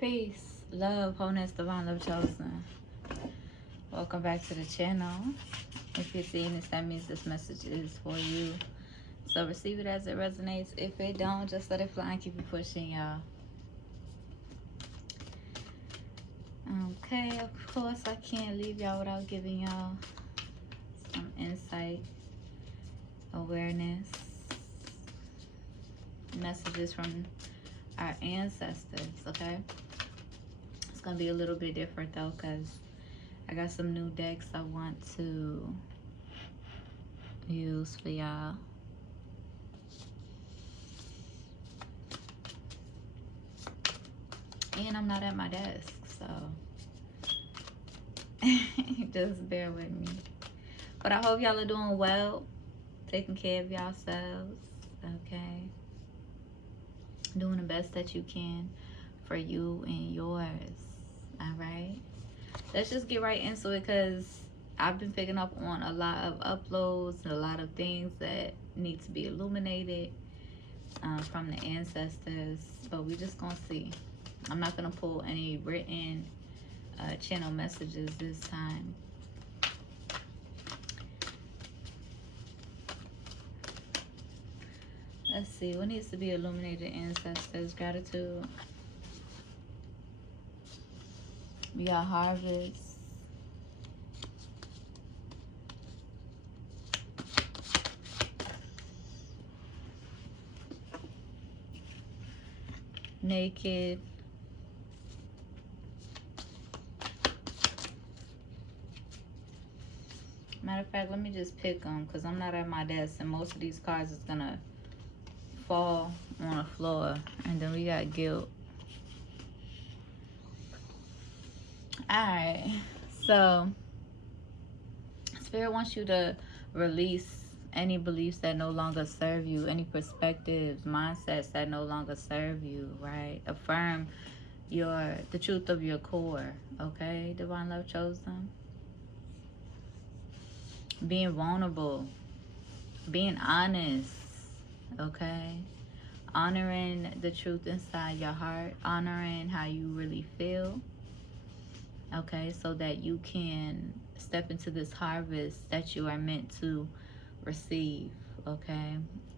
Peace, love, wholeness, divine love chosen. Welcome back to the channel. If you're seeing this, that means this message is for you. So receive it as it resonates. If it don't, just let it fly and keep it pushing, y'all. Okay, of course, I can't leave y'all without giving y'all some insight, awareness, messages from our ancestors, okay? It's going to be a little bit different, though, because I got some new decks I want to use for y'all. And I'm not at my desk, so just bear with me. But I hope y'all are doing well, taking care of yourselves, okay? Doing the best that you can for you and yours, all right? Let's just get right into it, because I've been picking up on a lot of uploads and a lot of things that need to be illuminated from the ancestors, but we just gonna see. I'm not gonna pull any written channel messages this time. Let's see, what needs to be illuminated, ancestors? Gratitude. We got harvest. Naked. Matter of fact, let me just pick them, because I'm not at my desk and most of these cards is gonna fall on the floor. And then we got guilt. Alright, so Spirit wants you to release any beliefs that no longer serve you, any perspectives, mindsets that no longer serve you, right? Affirm the truth of your core, okay? Divine love chosen. Being vulnerable, being honest, okay? Honoring the truth inside your heart, honoring how you really feel, okay? So that you can step into this harvest that you are meant to receive, okay?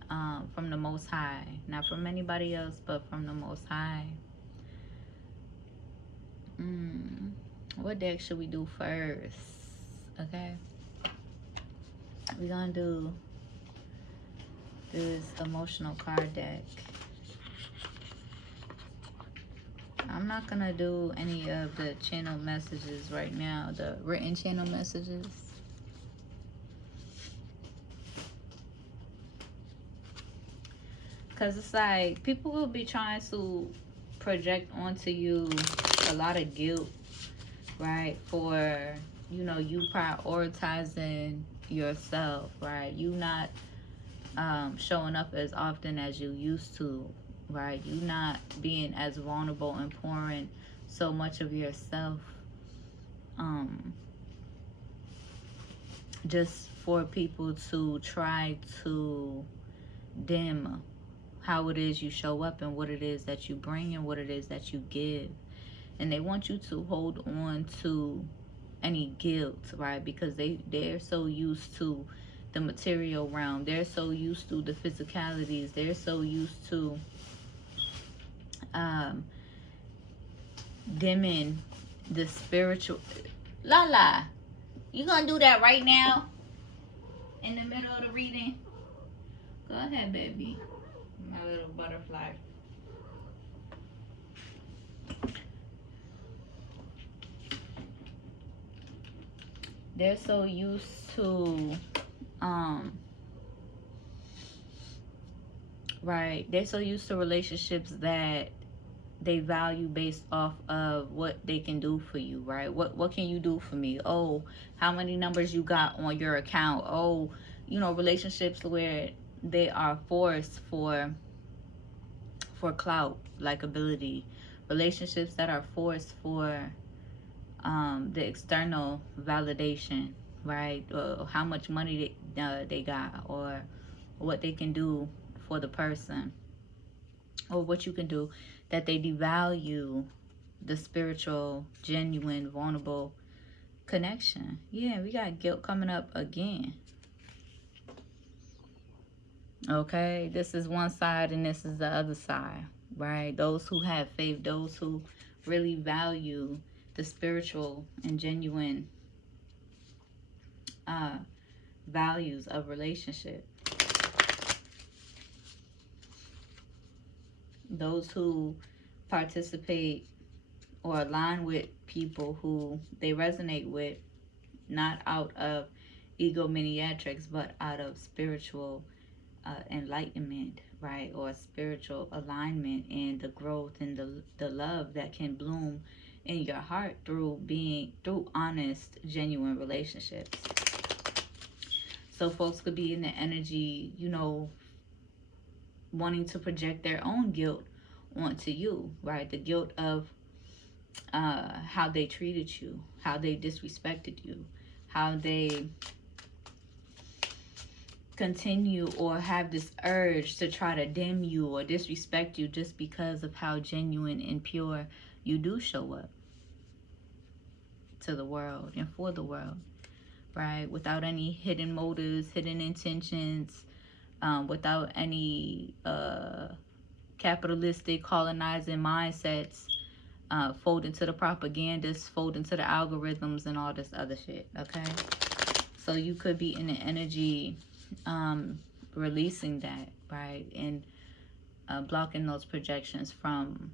From the Most High, not from anybody else, but from the Most High. What deck should we do first? Okay, we're gonna do this emotional card deck. I'm not gonna do any of the channel messages right now, the written channel messages. Because it's like people will be trying to project onto you a lot of guilt, right? For, you know, you prioritizing yourself, right? You not showing up as often as you used to, right? You not being as vulnerable and pouring so much of yourself just for people to try to dim how it is you show up and what it is that you bring and what it is that you give. And they want you to hold on to any guilt, right? Because they're so used to the material realm. They're so used to the physicalities. They're so used to dimming the spiritual. Lala, you gonna do that right now? In the middle of the reading? Go ahead, baby. My little butterfly. They're so used to right, they're so used to relationships that they value based off of what they can do for you, right? What can you do for me? Oh, how many numbers you got on your account? Oh, you know, relationships where they are forced for clout, likability. Relationships that are forced for the external validation, right? How much money they got, or what they can do for the person, or what you can do, that they devalue the spiritual, genuine, vulnerable connection. Yeah, we got guilt coming up again. Okay, this is one side and this is the other side, right? Those who have faith, those who really value the spiritual and genuine values of relationship. Those who participate or align with people who they resonate with, not out of egomaniacs, but out of spiritual enlightenment, right? Or spiritual alignment and the growth and the love that can bloom in your heart through honest, genuine relationships. So folks could be in the energy, you know, wanting to project their own guilt onto you, right? The guilt of how they treated you, how they disrespected you, how they continue or have this urge to try to dim you or disrespect you just because of how genuine and pure you do show up to the world and for the world, right? Without any hidden motives, hidden intentions, without any capitalistic colonizing mindsets, folding to the propagandists, folding to the algorithms and all this other shit, okay? So you could be in the energy releasing that, right? And blocking those projections from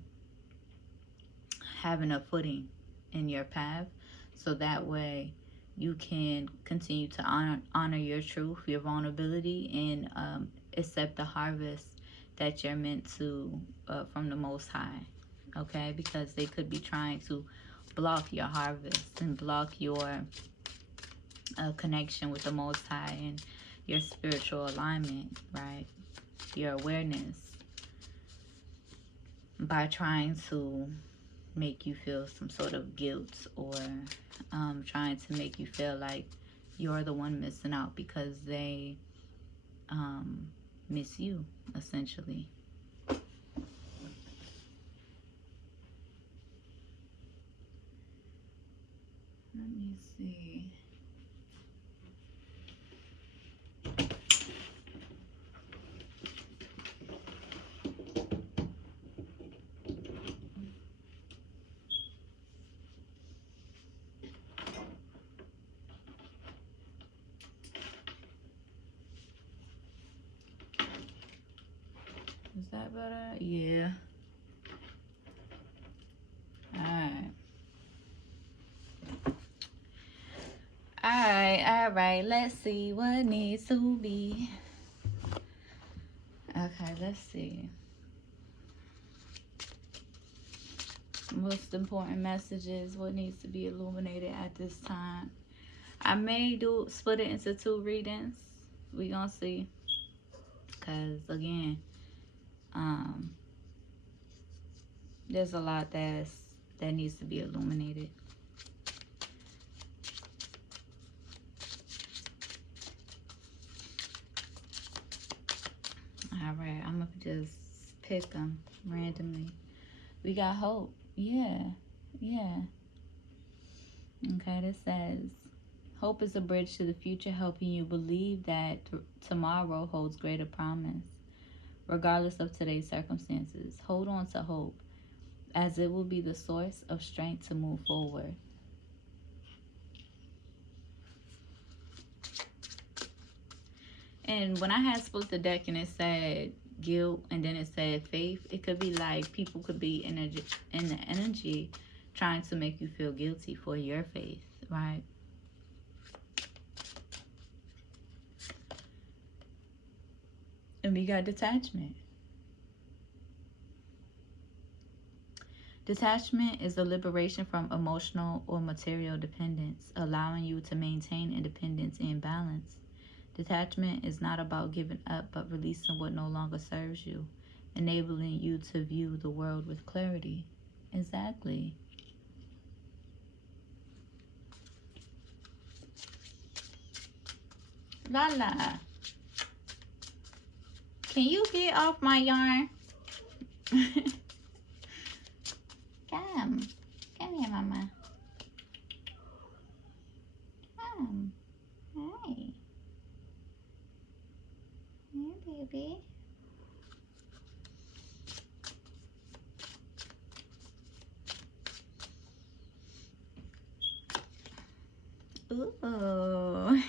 having a footing in your path, so that way you can continue to honor your truth, your vulnerability, and accept the harvest that you're meant to from the Most High, okay? Because they could be trying to block your harvest and block your connection with the Most High and your spiritual alignment, right? Your awareness, by trying to make you feel some sort of guilt, or trying to make you feel like you're the one missing out because they miss you, essentially. Let me see. Is that better? Yeah. Alright. Alright. Let's see what needs to be. Okay, let's see. Most important messages, what needs to be illuminated at this time. I may split it into 2 readings. We gonna see. Because again, there's a lot that needs to be illuminated. Alright, I'm gonna just pick them randomly. We got hope. Yeah. Okay, this says, hope is a bridge to the future, helping you believe that tomorrow holds greater promise. Regardless of today's circumstances, hold on to hope, as it will be the source of strength to move forward. And when I had split the deck and it said guilt and then it said faith, it could be like people could be in the energy trying to make you feel guilty for your faith, right? And we got detachment. Detachment is the liberation from emotional or material dependence, allowing you to maintain independence and balance. Detachment is not about giving up, but releasing what no longer serves you, enabling you to view the world with clarity. Exactly. Lala, can you get off my yarn? Come. Ooh.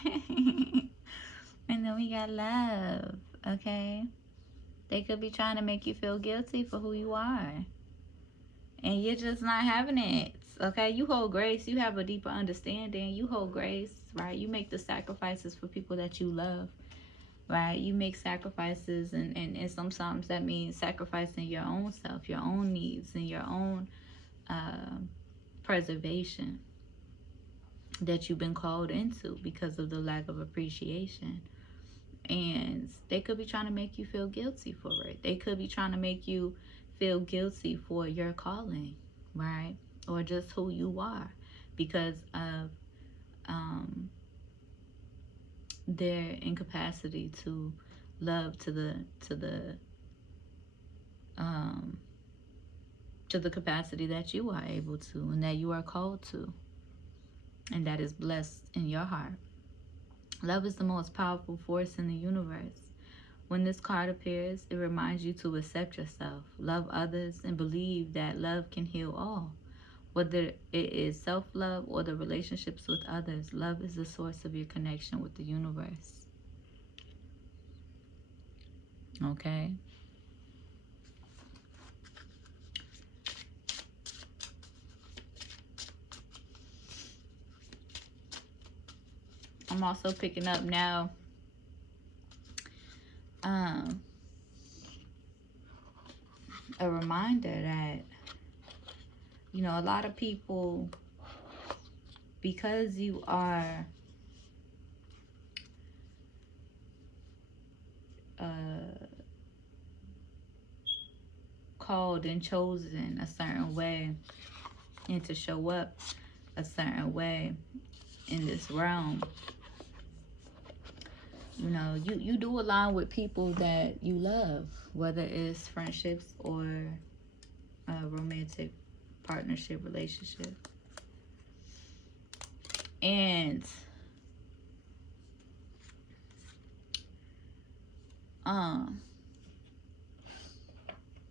And then we got love, okay? They could be trying to make you feel guilty for who you are. And you're just not having it, okay? You hold grace. You have a deeper understanding. You hold grace, right? You make the sacrifices for people that you love, right? You make sacrifices, and sometimes that means sacrificing your own self, your own needs, and your own preservation that you've been called into because of the lack of appreciation. And they could be trying to make you feel guilty for it. They could be trying to make you feel guilty for your calling, right? Or just who you are because of their incapacity to love um, to the capacity that you are able to and that you are called to, and that is blessed in your heart. Love is the most powerful force in the universe. When this card appears, it reminds you to accept yourself, love others, and believe that love can heal all. Whether it is self-love or the relationships with others, love is the source of your connection with the universe. Okay? I'm also picking up now a reminder that, you know, a lot of people, because you are called and chosen a certain way and to show up a certain way in this realm, you know, you do align with people that you love, whether it's friendships or a romantic partnership relationship. And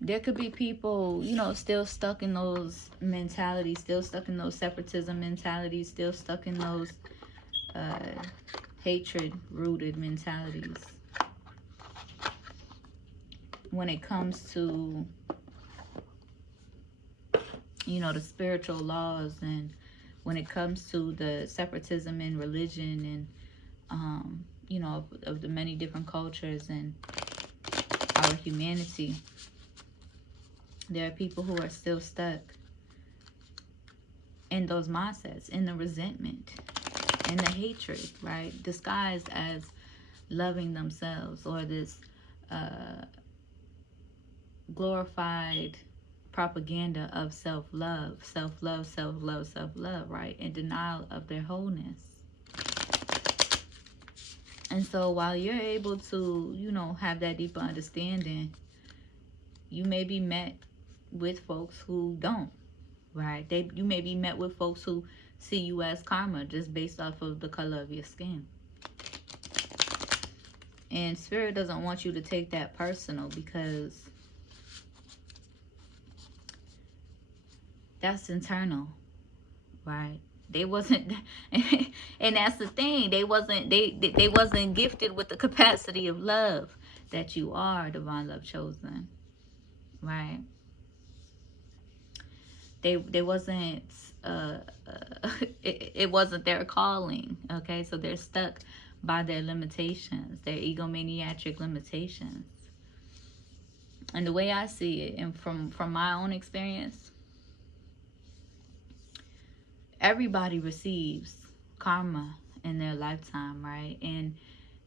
there could be people, you know, still stuck in those mentalities, still stuck in those separatism mentalities, still stuck in those hatred rooted mentalities when it comes to, you know, the spiritual laws, and when it comes to the separatism in religion, and you know, of the many different cultures and our humanity. There are people who are still stuck in those mindsets, in the resentment, in the hatred, right? Disguised as loving themselves, or this glorified propaganda of self-love, self-love, self-love, self-love, right? In denial of their wholeness. And so while you're able to, you know, have that deeper understanding, you may be met with folks who don't, right? You may be met with folks who see you as karma just based off of the color of your skin. And Spirit doesn't want you to take that personal, because that's internal, right? They wasn't and that's the thing, they wasn't gifted with the capacity of love that you are, divine love chosen, right? They wasn't it wasn't their calling, okay? So they're stuck by their limitations, their egomaniac limitations. And the way I see it, and from my own experience, everybody receives karma in their lifetime, right? And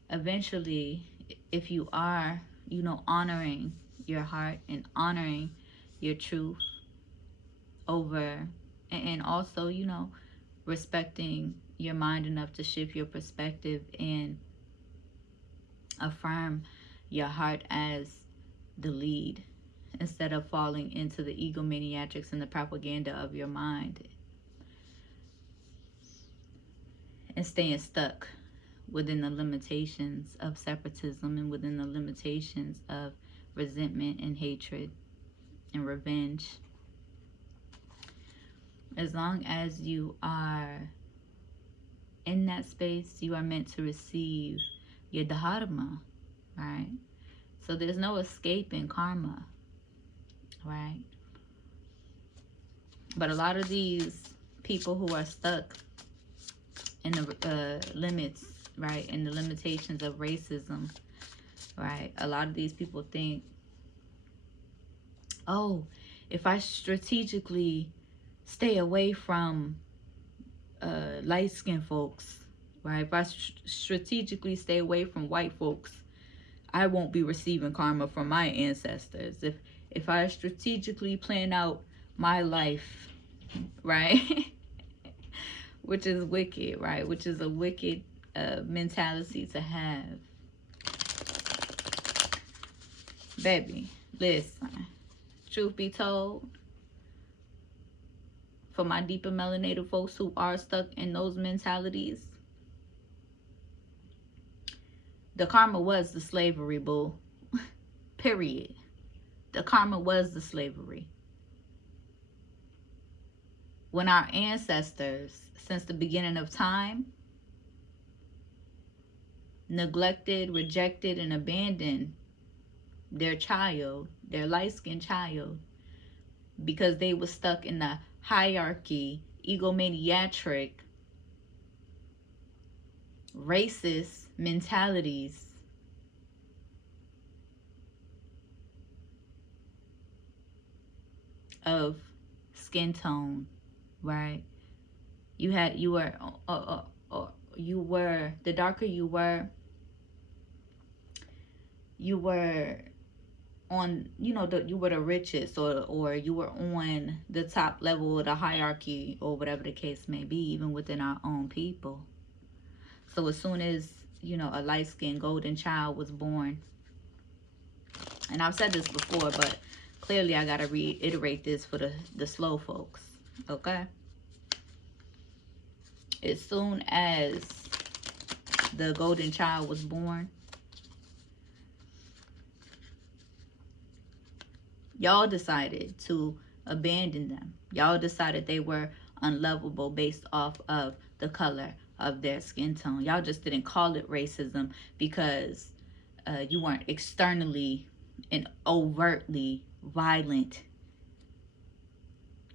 eventually, if you are, you know, honoring your heart and honoring your truth over, and also, you know, respecting your mind enough to shift your perspective and affirm your heart as the lead, instead of falling into the egomaniacs and the propaganda of your mind and staying stuck within the limitations of separatism and within the limitations of resentment and hatred and revenge. As long as you are in that space, you are meant to receive your dharma, right? So there's no escaping karma, right? But a lot of these people who are stuck in the limits, right, in the limitations of racism, right? A lot of these people think, oh, if I strategically stay away from light-skinned folks, right? If I strategically stay away from white folks, I won't be receiving karma from my ancestors. If I strategically plan out my life, right? Which is wicked, right? Which is a wicked mentality to have. Baby, listen. Truth be told, for my deeper melanated folks who are stuck in those mentalities, the karma was the slavery, boo. Period. The karma was the slavery. When our ancestors, since the beginning of time, neglected, rejected, and abandoned their child, their light-skinned child, because they were stuck in the hierarchy, egomaniatric, racist mentalities, of skin tone, right? You were, the darker you were on, you were the richest, or you were on the top level of the hierarchy, or whatever the case may be, even within our own people. So as soon as, a light-skinned golden child was born, and I've said this before, but clearly I gotta reiterate this for the slow folks, okay? As soon as the golden child was born, y'all decided to abandon them. Y'all decided they were unlovable based off of the color of their skin tone. Y'all just didn't call it racism because you weren't externally and overtly violent,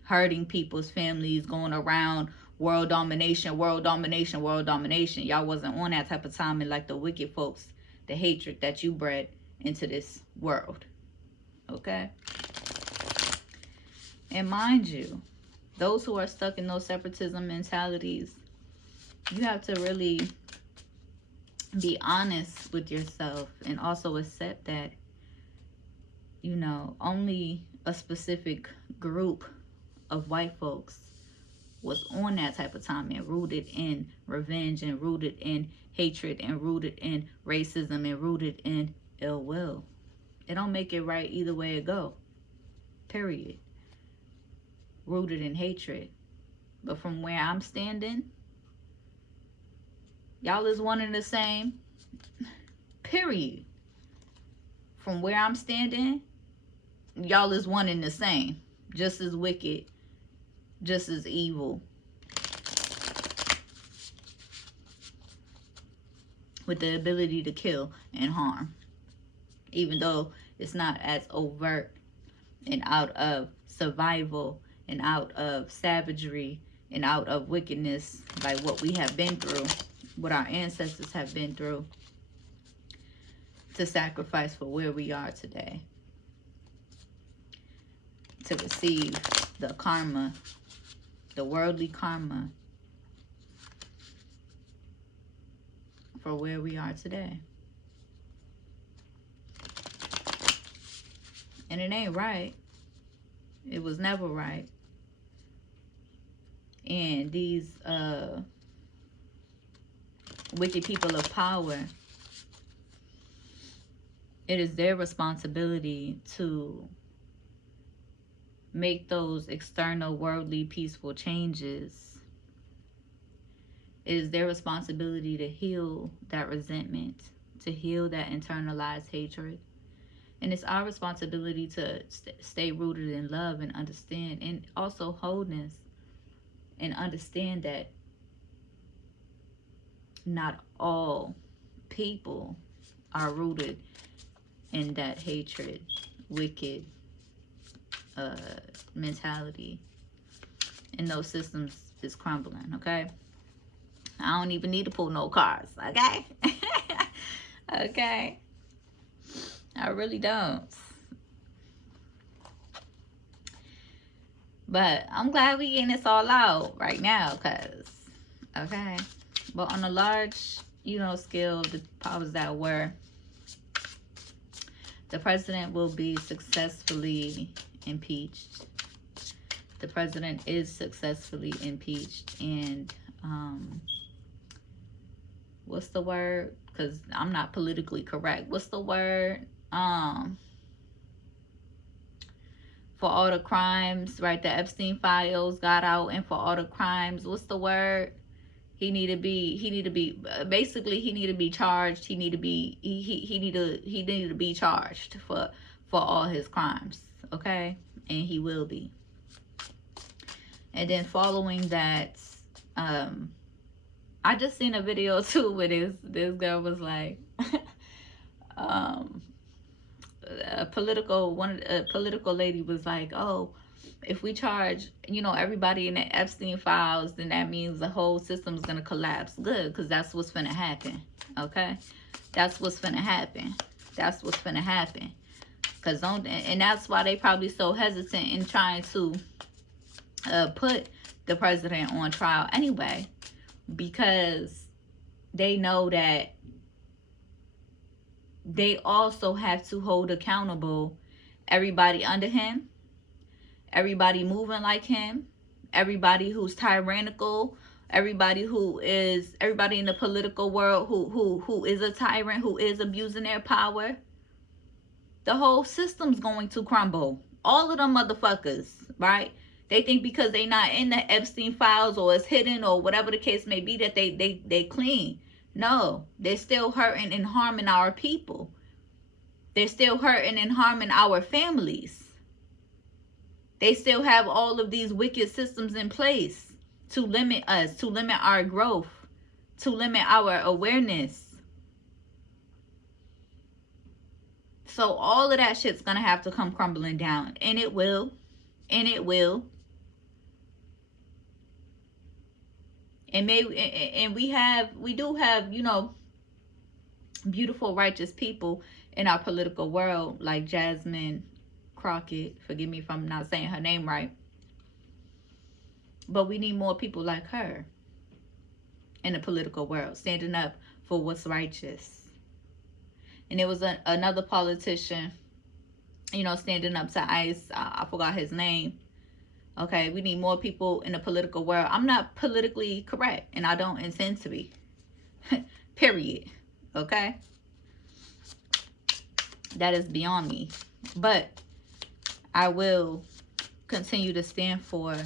hurting people's families, going around world domination, world domination, world domination. Y'all wasn't on that type of time, and like the wicked folks, the hatred that you bred into this world. Okay? And mind you, those who are stuck in those separatism mentalities, you have to really be honest with yourself and also accept that, only a specific group of white folks was on that type of time and rooted in revenge and rooted in hatred and rooted in racism and rooted in ill will. It don't make it right either way it go. Period. Rooted in hatred. But from where I'm standing, y'all is one and the same. Period. From where I'm standing, y'all is one and the same. Just as wicked, just as evil, with the ability to kill and harm, even though it's not as overt and out of survival and out of savagery and out of wickedness, like what we have been through, what our ancestors have been through to sacrifice for where we are today, to receive the karma, the worldly karma for where we are today. And it ain't right. It was never right. And these wicked people of power, it is their responsibility to make those external worldly peaceful changes. It is their responsibility to heal that resentment, to heal that internalized hatred. And it's our responsibility to stay rooted in love and understand, and also wholeness, and understand that not all people are rooted in that hatred, wicked mentality. And those systems is crumbling, okay? I don't even need to pull no cards, okay? Okay? I really don't. But I'm glad we getting this all out right now, because, okay? But on a large, scale of the powers that were, the president will be successfully impeached. The president is successfully impeached. And, what's the word? Because I'm not politically correct. What's the word? For all the crimes, right? The Epstein files got out, and for all the crimes, what's the word? He need to be basically, he need to be charged. He need to be charged for all his crimes, okay? And he will be. And then following that, I just seen a video too where this girl was like, a political lady was like, oh, if we charge, everybody in the Epstein files, then that means the whole system's gonna collapse. Good, because that's what's gonna happen. Okay, that's what's gonna happen. That's what's gonna happen. And that's why they probably so hesitant in trying to put the president on trial anyway, because they know that they also have to hold accountable everybody under him, everybody moving like him, everybody who's tyrannical, everybody in the political world who is a tyrant, who is abusing their power. The whole system's going to crumble. All of them motherfuckers, right? They think because they not in the Epstein files, or it's hidden, or whatever the case may be, that they clean. No, they're still hurting and harming our people. They're still hurting and harming our families. They still have all of these wicked systems in place to limit us, to limit our growth, to limit our awareness. So all of that shit's gonna have to come crumbling down. And it will. And it will. And we do have, beautiful, righteous people in our political world, like Jasmine Crockett. Forgive me if I'm not saying her name right. But we need more people like her in the political world, standing up for what's righteous. And there was another politician, standing up to ICE. I forgot his name. Okay, we need more people in the political world. I'm not politically correct, and I don't intend to be. Period. Okay? That is beyond me. But I will continue to stand for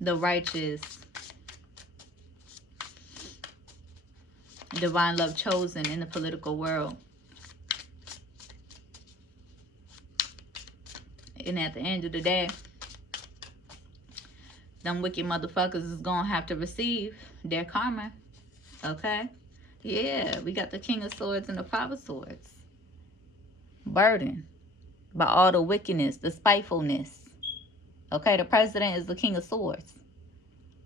the righteous, divine love chosen in the political world. And at the end of the day, them wicked motherfuckers is gonna have to receive their karma. Okay? Yeah, we got the King of Swords and the Five of Swords. Burdened by all the wickedness, the spitefulness. Okay, the president is the King of Swords.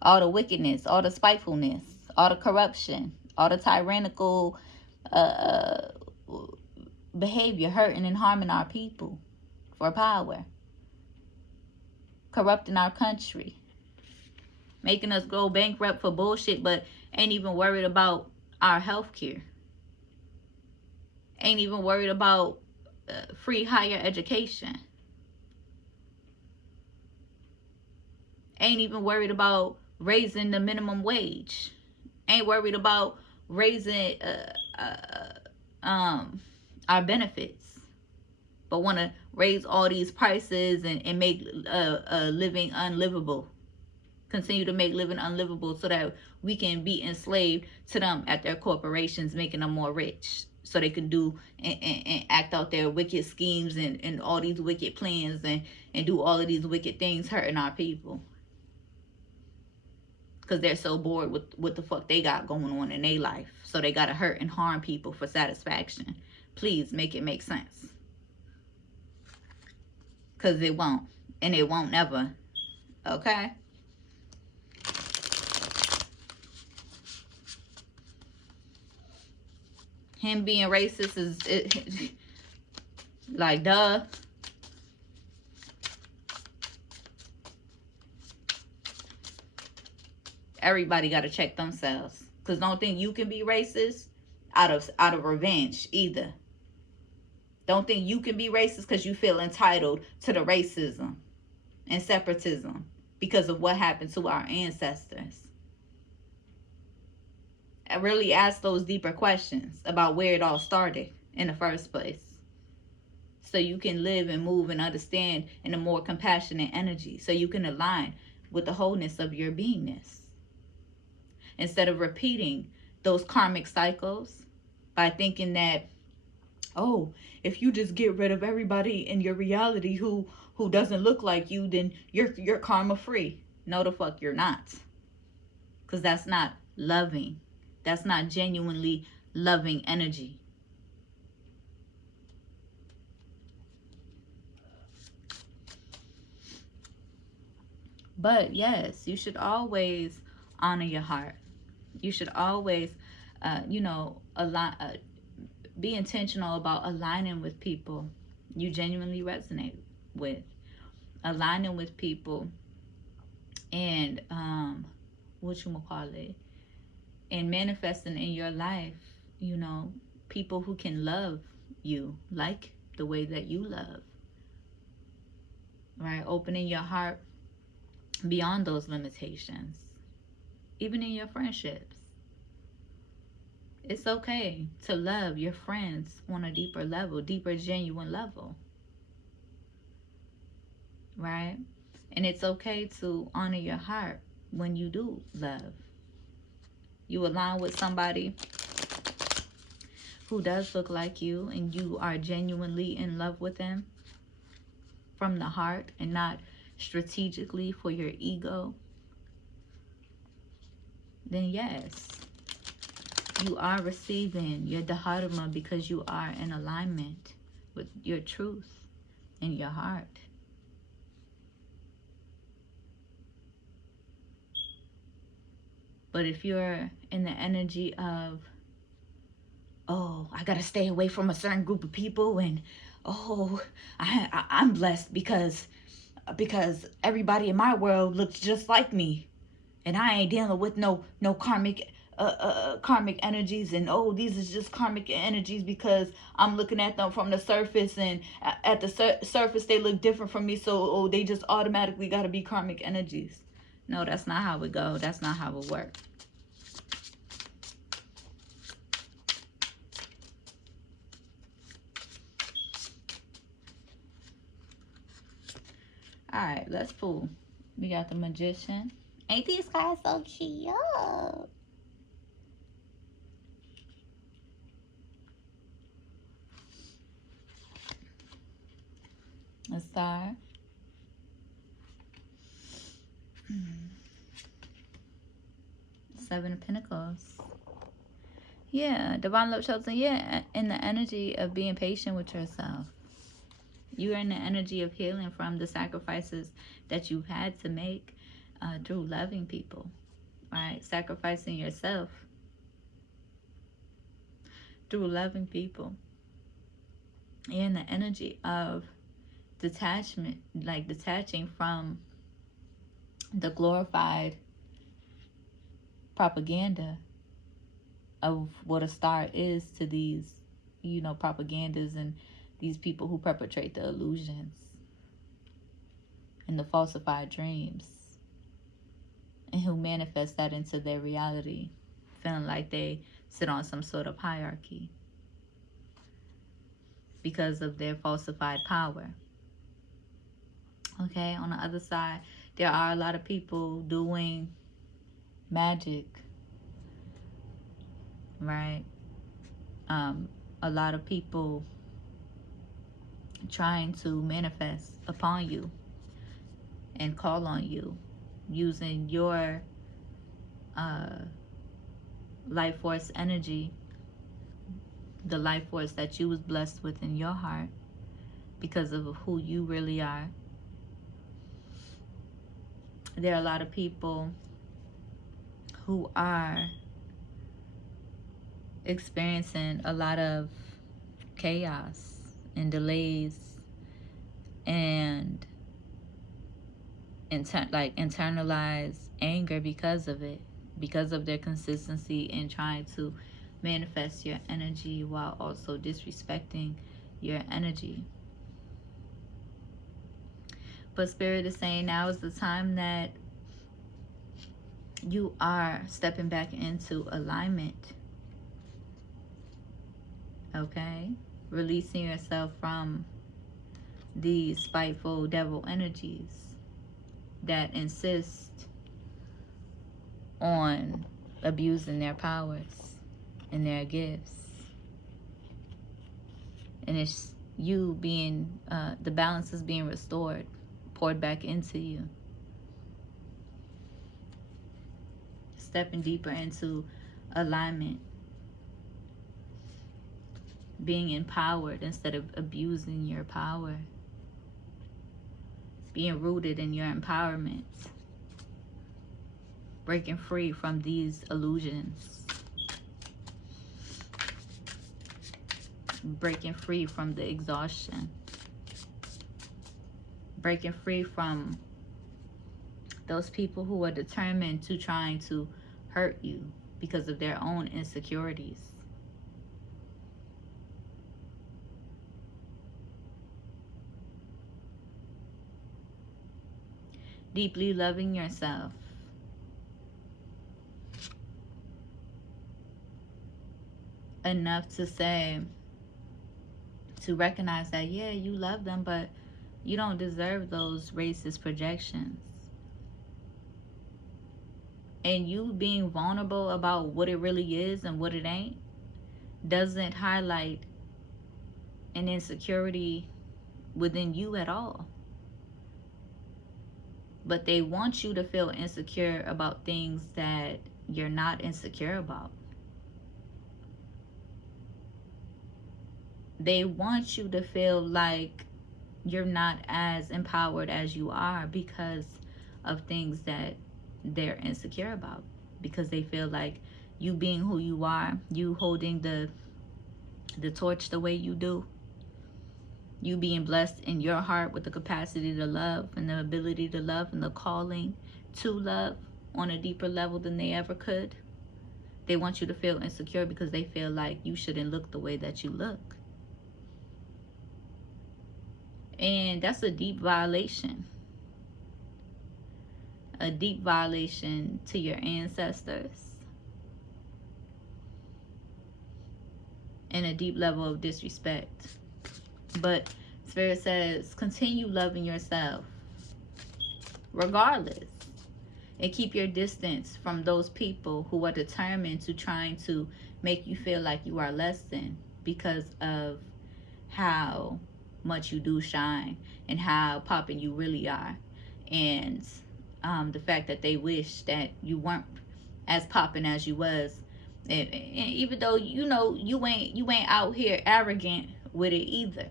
All the wickedness, all the spitefulness, all the corruption, all the tyrannical behavior, hurting and harming our people for power. Corrupting our country. Making us go bankrupt for bullshit, but ain't even worried about our health care. Ain't even worried about free higher education. Ain't even worried about raising the minimum wage. Ain't worried about raising our benefits. But want to raise all these prices and make living unlivable. Continue to make living unlivable so that we can be enslaved to them at their corporations, making them more rich. So they can do and act out their wicked schemes and all these wicked plans and do all of these wicked things, hurting our people. because they're so bored with what the fuck they got going on in their life. So they gotta hurt and harm people for satisfaction. Please make it make sense. Because it won't. And it won't never. Okay? Him being racist is like, duh. Everybody got to check themselves. Because don't think you can be racist out of revenge either. Don't think you can be racist because you feel entitled to the racism and separatism because of what happened to our ancestors. I really ask those deeper questions about where it all started in the first place, so you can live and move and understand in a more compassionate energy, so you can align with the wholeness of your beingness, instead of repeating those karmic cycles by thinking that, oh, if you just get rid of everybody in your reality who doesn't look like you, then you're karma free. No, the fuck you're not. Because that's not loving. That's not genuinely loving energy. But yes, you should always honor your heart. You should always, be intentional about aligning with people you genuinely resonate with, aligning with people, and what you call it, and manifesting in your life, people who can love you like the way that you love, right? Opening your heart beyond those limitations, even in your friendships. It's okay to love your friends on a deeper level, deeper, genuine level, right? And it's okay to honor your heart when you do love. You align with somebody who does look like you and you are genuinely in love with them from the heart and not strategically for your ego, then yes, you are receiving your dharma because you are in alignment with your truth in your heart. But if you're in the energy of, oh, I gotta stay away from a certain group of people, and oh, I'm blessed because everybody in my world looks just like me, and I ain't dealing with no karmic energies, and oh, these is just karmic energies because I'm looking at them from the surface, and at the surface they look different from me, so oh, they just automatically got to be karmic energies. No, that's not how it go. That's not how it works. All right, let's pull. We got the Magician. Ain't these guys so cute? A Star. Seven of Pentacles. Yeah, Divine Love Chosen. Yeah, in the energy of being patient with yourself. You are in the energy of healing from the sacrifices that you've had to make through loving people, right? Sacrificing yourself through loving people. You're in the energy of detachment, like detaching from the glorified propaganda of what a star is to these, propagandas and these people who perpetrate the illusions and the falsified dreams and who manifest that into their reality, feeling like they sit on some sort of hierarchy because of their falsified power. Okay, on the other side, there are a lot of people doing magic, right? A lot of people trying to manifest upon you and call on you using your life force energy, the life force that you was blessed with in your heart because of who you really are. There are a lot of people who are experiencing a lot of chaos and delays and internalized anger because of it, because of their consistency in trying to manifest your energy while also disrespecting your energy. But Spirit is saying now is the time that you are stepping back into alignment. Okay? Releasing yourself from these spiteful devil energies that insist on abusing their powers and their gifts. And it's you being, the balance is being restored, poured back into you. Stepping deeper into alignment. Being empowered instead of abusing your power. Being rooted in your empowerment. Breaking free from these illusions. Breaking free from the exhaustion. Breaking free from those people who are determined to trying to hurt you because of their own insecurities. Deeply loving yourself. Enough to say, to recognize that, yeah, you love them, but you don't deserve those racist projections. And you being vulnerable about what it really is and what it ain't doesn't highlight an insecurity within you at all. But they want you to feel insecure about things that you're not insecure about. They want you to feel like you're not as empowered as you are because of things that they're insecure about. Because they feel like you being who you are, you holding the torch the way you do, you being blessed in your heart with the capacity to love and the ability to love and the calling to love on a deeper level than they ever could. They want you to feel insecure because they feel like you shouldn't look the way that you look. And that's a deep violation. A deep violation to your ancestors. And a deep level of disrespect. But Spirit says, continue loving yourself regardless. And keep your distance from those people who are determined to trying to make you feel like you are less than because of how much you do shine and how popping you really are. And the fact that they wish that you weren't as popping as you was. And even though, you know, you ain't out here arrogant with it either.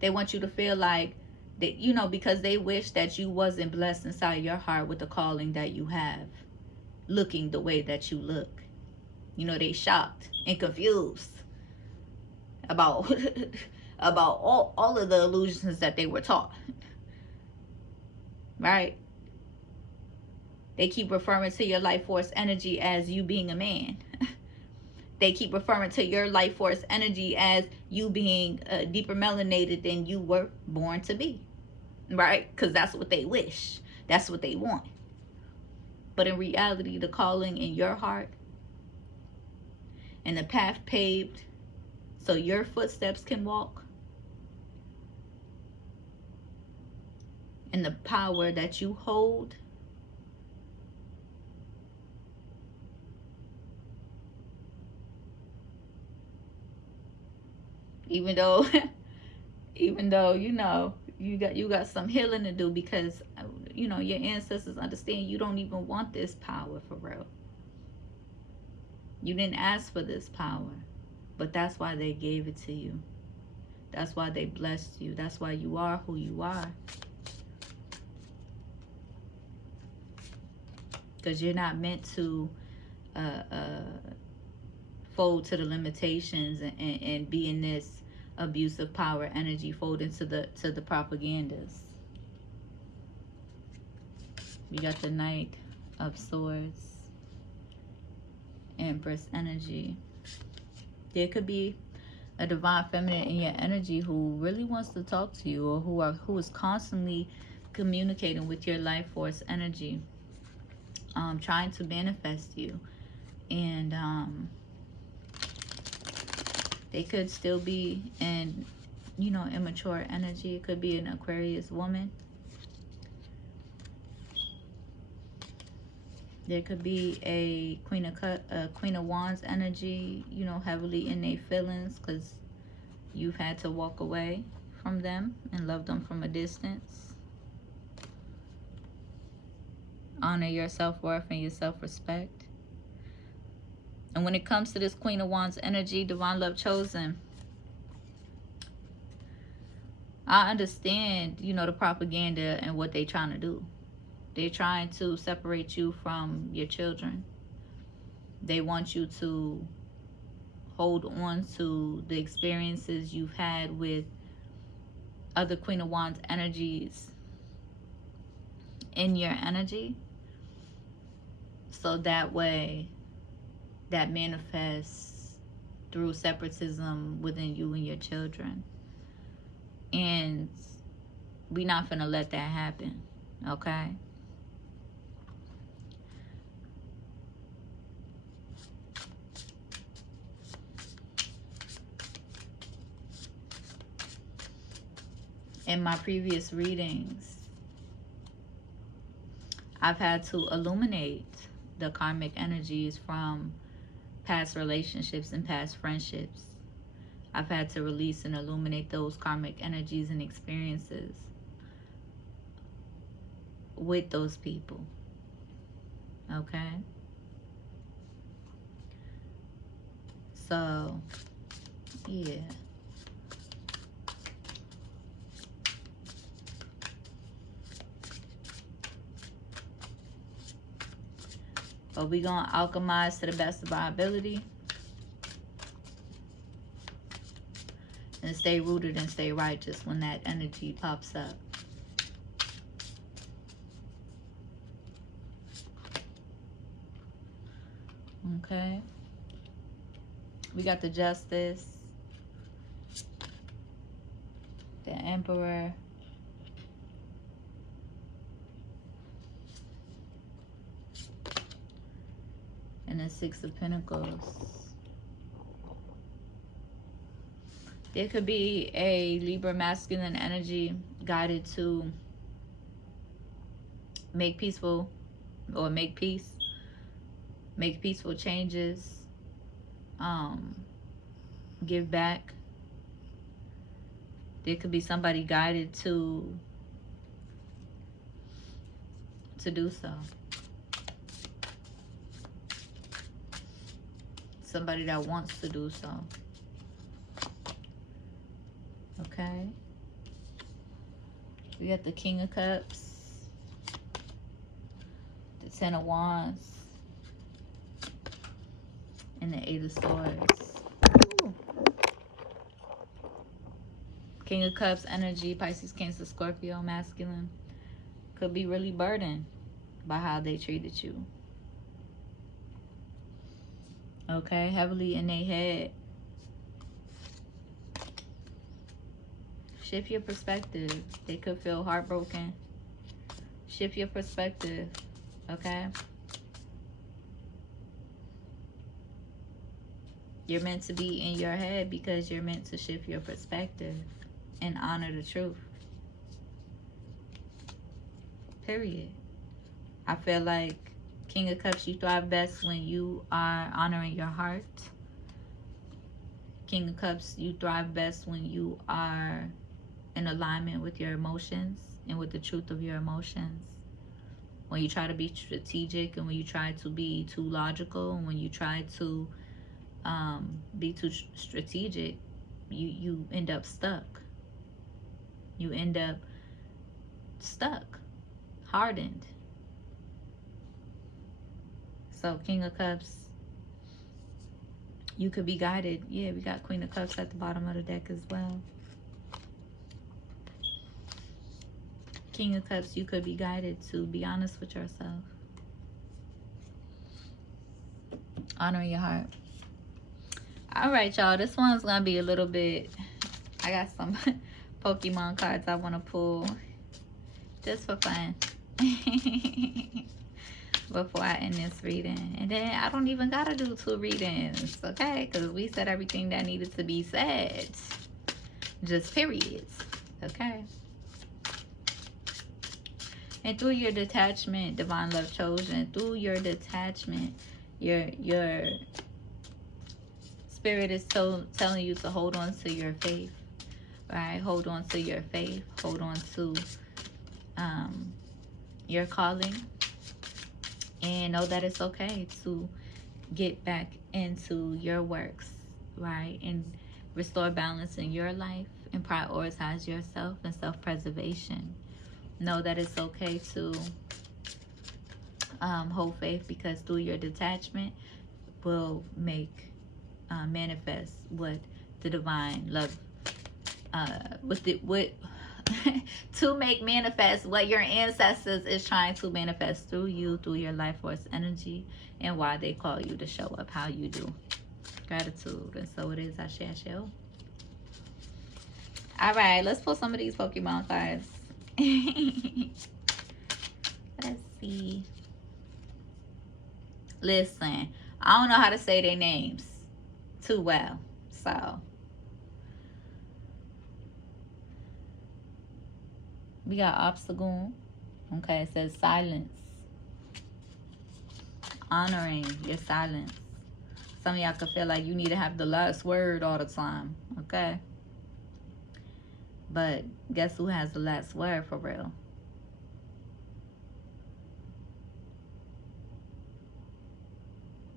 They want you to feel like that, you know, because they wish that you wasn't blessed inside your heart with the calling that you have, looking the way that you look. You know, they shocked and confused about about all of the illusions that they were taught. Right? They keep referring to your life force energy as you being a man. They keep referring to your life force energy as you being deeper melanated than you were born to be. Right? Because that's what they wish. That's what they want. But in reality, the calling in your heart and the path paved so your footsteps can walk, and the power that you hold, even though you know you got some healing to do, because your ancestors understand you don't even want this power for real. You didn't ask for this power, but that's why they gave it to you. That's why they blessed you. That's why you are who you are. Because you're not meant to fold to the limitations and be in this abusive power energy, fold into the propagandas. You got the Knight of Swords, Empress energy. There could be a divine feminine in your energy who really wants to talk to you, or who is constantly communicating with your life force energy, trying to manifest you. And they could still be in, immature energy. It could be an Aquarius woman. There could be a Queen of Wands energy, heavily in their feelings because you've had to walk away from them and love them from a distance. Honor your self-worth and your self-respect. And when it comes to this Queen of Wands energy, divine love chosen, I understand, the propaganda and what they're trying to do. They're trying to separate you from your children. They want you to hold on to the experiences you've had with other Queen of Wands energies in your energy. So that way, that manifests through separatism within you and your children. And we're not gonna let that happen, okay? In my previous readings, I've had to illuminate the karmic energies from past relationships and past friendships. I've had to release and illuminate those karmic energies and experiences with those people, okay? So, yeah. But we're going to alchemize to the best of our ability. And stay rooted and stay righteous when that energy pops up. Okay. We got the Justice, the Emperor, and the Six of Pentacles. There could be a Libra masculine energy guided to make peaceful or make peace, make peaceful changes, give back. There could be somebody guided to do so. Somebody that wants to do so. Okay. We got the King of Cups, the Ten of Wands, and the Eight of Swords. Ooh. King of Cups energy, Pisces, Cancer, Scorpio, masculine, could be really burdened by how they treated you. Okay, heavily in their head. Shift your perspective. They could feel heartbroken. Shift your perspective, okay? You're meant to be in your head because you're meant to shift your perspective and honor the truth. Period. I feel like King of Cups, you thrive best when you are honoring your heart. King of Cups, you thrive best when you are in alignment with your emotions and with the truth of your emotions. When you try to be strategic, and when you try to be too logical, and when you try to be too strategic, you end up stuck. You end up stuck, hardened. So King of Cups, you could be guided. Yeah, we got Queen of Cups at the bottom of the deck as well. King of Cups, you could be guided to be honest with yourself. Honor your heart. All right, y'all. This one's going to be a little bit... I got some Pokemon cards I want to pull just for fun before I end this reading. And then I don't even got to do 2 readings, okay? Because we said everything that needed to be said. Just periods, okay? And through your detachment, divine love chosen, through your detachment, your spirit is telling you to hold on to your faith, right? Hold on to your faith. Hold on to your calling. And know that it's okay to get back into your works, right? And restore balance in your life and prioritize yourself and self-preservation. Know that it's okay to hold faith, because through your detachment will make manifest what the divine love to make manifest what your ancestors is trying to manifest through you, through your life force energy, and why they call you to show up how you do. Gratitude. And so it is. I shall. All right, let's pull some of these Pokemon cards. Let's see. Listen, I don't know how to say their names too well, so we got Obstagoon. Okay, it says silence. Honoring your silence. Some of y'all could feel like you need to have the last word all the time, okay? But guess who has the last word for real?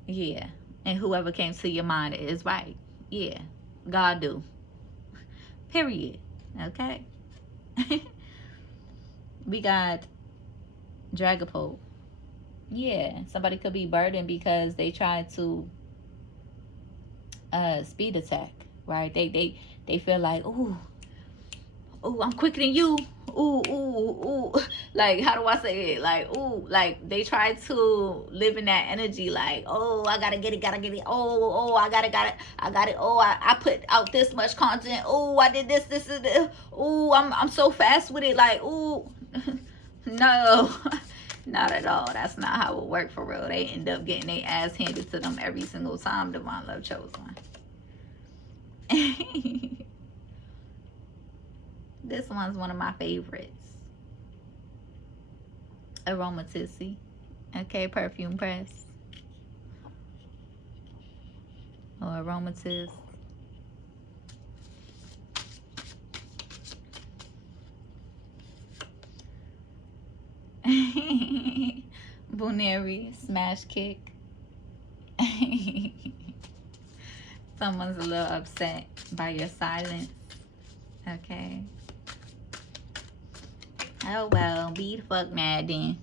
Yeah. And whoever came to your mind is right. Yeah. God do. Period. Okay? We got Dragapult. Yeah. Somebody could be burdened because they tried to speed attack, right? They feel like, ooh, I'm quicker than you. Ooh. Like, how do I say it? Like, ooh, like they try to live in that energy. Like, oh, I gotta get it. Oh, I got it. Oh, I put out this much content. Oh, I did this. Ooh, I'm so fast with it. Like, ooh, no, not at all. That's not how it works for real. They end up getting their ass handed to them every single time. Divine love chosen. This one's one of my favorites. Aromatisse. Okay, perfume press. Or Aromatisse. Buneri, smash kick. Someone's a little upset by your silence. Okay. Oh well, be the fuck mad then.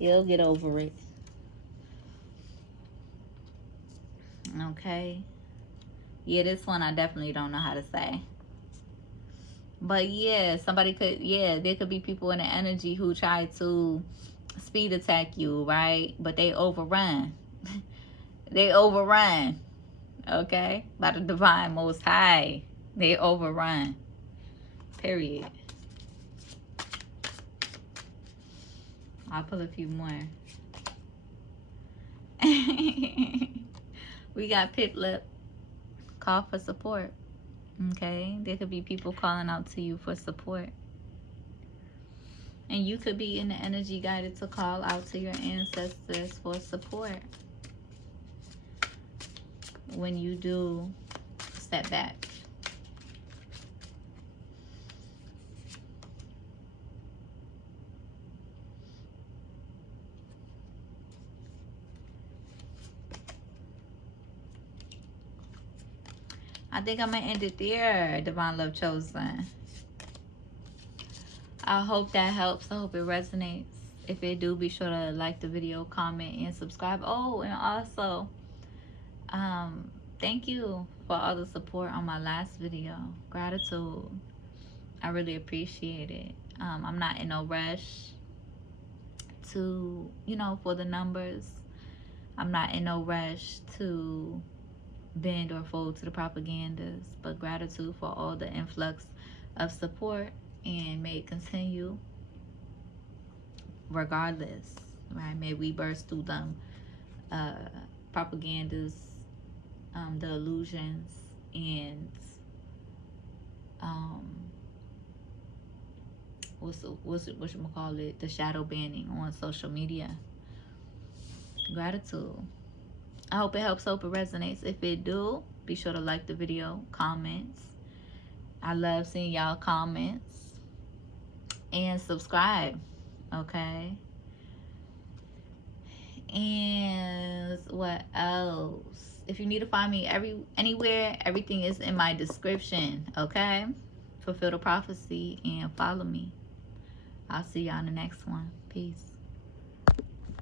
You'll get over it. Okay. Yeah, this one I definitely don't know how to say. But yeah, somebody could, there could be people in the energy who try to speed attack you, right? But they overrun. They overrun. Okay? By the divine most high. They overrun. Period. I'll pull a few more. We got Piplup. Call for support. Okay? There could be people calling out to you for support. And you could be in the energy guided to call out to your ancestors for support. When you do step back. I think I'm going to end it there, Divine Love Chosen. I hope that helps. I hope it resonates. If it do, be sure to like the video, comment, and subscribe. Oh, and also, thank you for all the support on my last video. Gratitude. I really appreciate it. I'm not in no rush to, for the numbers. I'm not in no rush to bend or fold to the propagandas, but gratitude for all the influx of support, and may it continue regardless, right? May we burst through them propagandas, the illusions, and what you call it, the shadow banning on social media. Gratitude. I hope it helps, hope it resonates. If it do, be sure to like the video, comments. I love seeing y'all comments, and subscribe. Okay. And what else? If you need to find me anywhere, everything is in my description. Okay. Fulfill the prophecy and follow me. I'll see y'all in the next one. Peace.